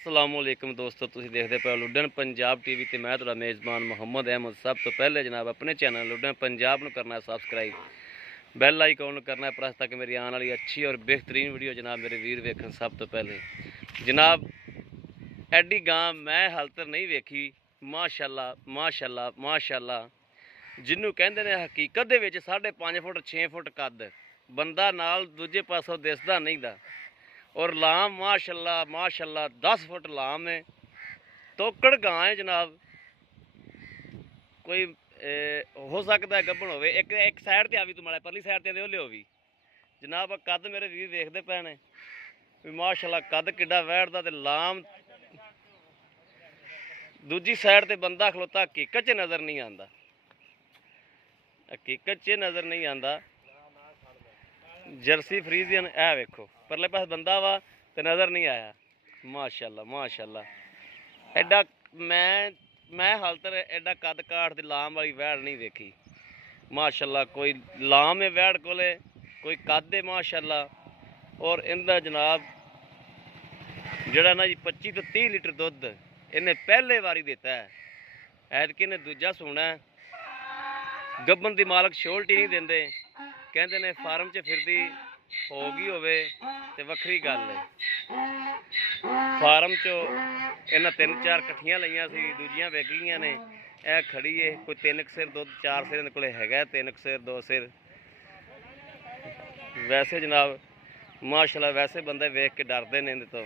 अस्सलामुअलैकुम दोस्तों, तुसीं देखदे पे लुड्डन पंजाब टीवी ते मैं तुहाडा मेज़बान मोहम्मद अहमद। सब तो पहले जनाब अपने चैनल लुड्डन पंजाब नूं करना है सबसक्राइब, बैल आइकॉन नूं करना है प्रेस ताकि मेरी आने वाली अच्छी और बेहतरीन वीडियो जनाब मेरे वीर वेखन। सब तो पहले जनाब एडी गां मैं हाल तक नहीं वेखी। माशाअल्लाह माशाअल्लाह माशाअल्लाह, जिन्हों कहते ने हकीकत दे विच 5.5 फुट 6 फुट कद, बंदा नाल दूजे पासों दिसदा नहीं दा। और लाम माशाल्लाह माशाल्लाह 10 फुट लाम है, तोकड़ गां है जनाब। कोई हो सकता है गब्बन होवे। एक साइड ते आवी, तू माड़ा परली साइड ते लियो भी जनाब। कद मेरे वीर देखते पे ने भी माशाल्लाह, कद किड्डा वैठदा ते लाम। दूजी साइड ते बंदा खलोता हकीकत च नज़र नहीं आंदा, हकीकत च नज़र नहीं आंदा। जर्सी फ्रीजियन है वेखो, परले पास बंदा वा तो नज़र नहीं आया। माशाल्लाह माशाल्लाह एडा मैं हाल तक एडा कद काठ दी लाम वाली वैड़ नहीं देखी। माशाल्लाह कोई लाम है वैड़ कोले, कोई कद है माशाल्लाह। और इंदा जनाब जड़ा ना जी 25 तो 30 लीटर दुध इन्हें पहले वारी देता है। ऐतकी ने दूजा सूना है। गब्बन दी मालक शोल्टी नहीं देंदे, कहते ने फार्म च फिरदी हो गई होवे ते वखरी गल है। फार्म चो इन्हें 3-4 कट्ठियां लईयां सी, दूजियां विक गईयां ने। यह खड़ी है कोई 3 सिर दुध 4 सिर इन्हें कोले हैगा, 3 सिर 2 सिर। वैसे जनाब माशाल्लाह वैसे बंदे वेख के डरदे ने तो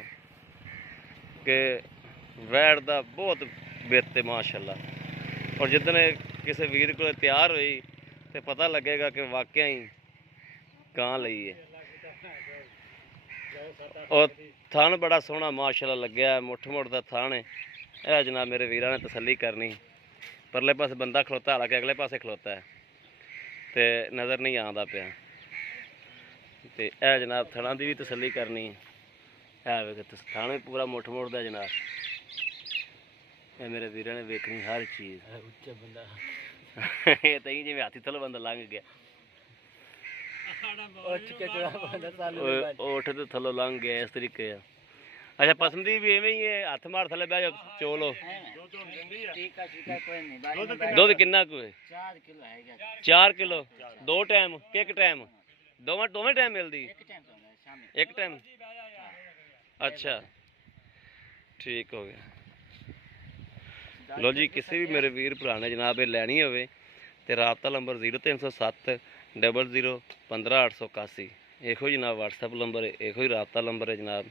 कि वैड़ दा बहुत बित है माशाल्लाह। और जिदन किसी वीर को तैयार हुई तो पता लगेगा कि वाकई ही गां लई है। और थान बड़ा सोहना माशाल्लाह लग्या, मुठ मुठ दा थान है। यह जनाब मेरे वीरां ने तसल्ली करनी। परले पासे बंदा खलोता, हालांकि अगले पासे खलोता है तो नज़र नहीं आता पिया। तो यह जनाब थणा की भी तसल्ली करनी है। थान भी पूरा मुठ मुठ दा जनाब। मेरे वीरां ने वेखनी हर चीज़। ये तो जिवें हाथी थलो बंदा लंघ गया, उठ तो थलो लंघ गया इस तरीके। अच्छा पसंदी भी इवें ही है, हथ मार थले बह जाओ चोलो। दुध किन्ना को है? 4 किलो 2 टाइम कि एक टाइम? दोवें टाइम मिलती? एक टाइम। अच्छा ठीक हो गया। लो जी, किसी भी मेरे वीर भरा ने जनाब ये लैनी होवे ते राबता नंबर 0307 00 15 881 इहो जनाब व्हाट्सएप नंबर है, इहो ही राबता नंबर है जनाब।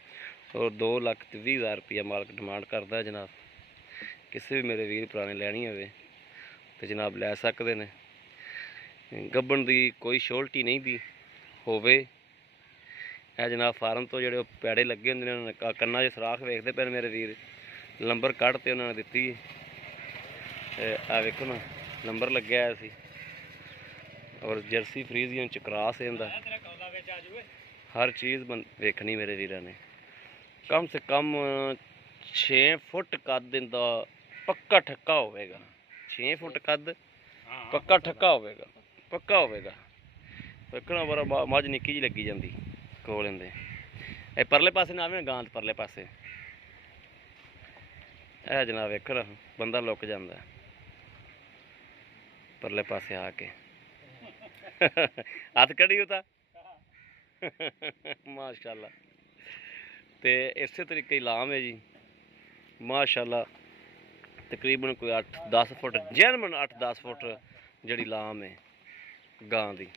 और 2,20,000 रुपया मालक डिमांड करता है जनाब। किसी भी मेरे वीर भरा ने लैनी होवे तो जनाब लै सकते ने। गब्बन दी कोई शोल्टी नहीं दी होवे। है जनाब फार्म तो जोड़े पैड़े लगे होंगे कन्ना च सराख वेखते पे मेरे वीर, नंबर कढ़ ते उन्होंने दिती। आ वेखो ना नंबर लग्या सी। और जर्सी फ्रीजियन च क्रॉस है इनका। हर चीज़ वेखनी मेरे वीर ने। कम से कम 6 फुट कद इनका पक्का ठक्का होगा। 6 फुट कद पक्का ठक्का होगा, पक्का होगा। वेखना बड़ा मझ निक्की जी लगी जाती कोल इनदे। ये परले पासे ना आवे ना गां परले पासे, यह जनाब वेखो ना बंदा लुक जाता है परले पासे आके। हथ कड़ी होता माशाल्लाह। तो इस तरीके लाम है जी माशाल्लाह। तकरीबन कोई 8-10 फुट जैनमन 8-10 फुट जड़ी लाम है गां दी।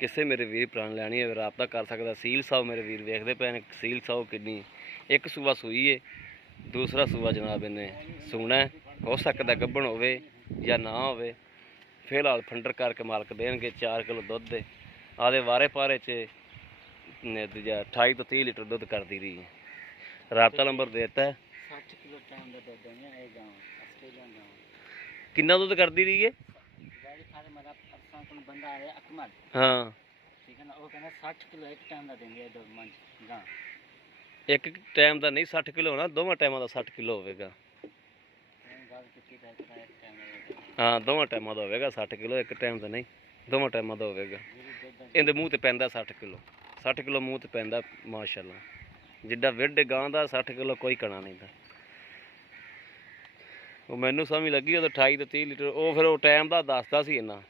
किसी मेरे वीर भरा ने लैनी है राबता कर सकता। सील साओ मेरे वीर वेखते पे ने, सील साओ किन्नी। एक सूआ सूई है, दूसरा सूआ जनाब इन्हें सूना है। हो सकता गब्बन होवे या ना होवे। फिलहाल फंडर करके मालक देंगे 4 किलो दुध दे। आदे वारे पारे च 28 तो 30 लीटर दुध करती रही है। राबता नंबर देता है। किन्ना दुध करती रही है? हाँ एक टाइम का नहीं 60 किलो होना, दोवें टाइम का 60 किलो होगा। हाँ दोवें टाइम का होगा 60 किलो, एक टाइम का नहीं दोवें टाइम का होगा। इनके मूँह ते पैंदा 60 किलो, 60 किलो मूँह ते पैंदा माशाल्लाह। ਜਿੱਡਾ ਵਿੱਢ ਗਾਂ ਦਾ 60 ਕਿਲੋ ਕੋਈ ਕਣਾ ਨਹੀਂ ਦਾ। ਉਹ ਮੈਨੂੰ ਸਮਝ ਲੱਗੀ ਉਦੋਂ 28 ਤੋਂ 30 ਲੀਟਰ, ਉਹ ਫਿਰ ਉਹ ਟਾਈਮ ਦਾ ਦੱਸਦਾ ਸੀ ਇੰਨਾ,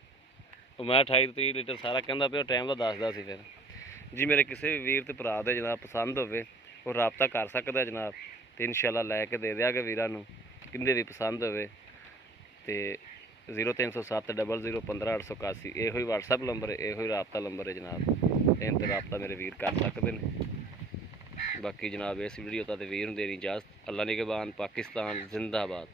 ਉਹ ਮੈਂ 28 ਤੋਂ 30 ਲੀਟਰ ਸਾਰਾ ਕਹਿੰਦਾ ਪਿਆ, ਉਹ ਟਾਈਮ ਦਾ ਦੱਸਦਾ ਸੀ। ਫਿਰ ਜੀ ਮੇਰੇ ਕਿਸੇ ਵੀ ਵੀਰ ਤੇ ਭਰਾ ਦੇ ਜਨਾਬ ਪਸੰਦ ਹੋਵੇ ਉਹ ਰਾਬਤਾ ਕਰ ਸਕਦਾ ਜਨਾਬ, ਤੇ ਇਨਸ਼ਾਅੱਲਾ ਲੈ ਕੇ ਦੇ ਦਿਆਂਗੇ ਵੀਰਾਂ ਨੂੰ, ਕਿੰਦੇ ਵੀ ਪਸੰਦ ਹੋਵੇ। ਤੇ 0307 00 15 881 ਇਹੋ ਹੀ WhatsApp ਨੰਬਰ ਹੈ, ਇਹੋ ਹੀ ਰਾਬਤਾ ਨੰਬਰ ਹੈ ਜਨਾਬ, ਇਹਨਾਂ 'ਤੇ ਰਾਬਤਾ ਮੇਰੇ ਵੀਰ ਕਰ ਸਕਦੇ ਨੇ। ਬਾਕੀ ਜਨਾਬ ਇਸ ਵੀਡੀਓ ਤਾਂ ਤੇ ਵੀਰ ਨੂੰ ਦੇਣੀ ਇਜਾਜ਼ਤ। ਅੱਲਾ ਨਿਗਹਬਾਨ, ਪਾਕਿਸਤਾਨ ਜ਼ਿੰਦਾਬਾਦ।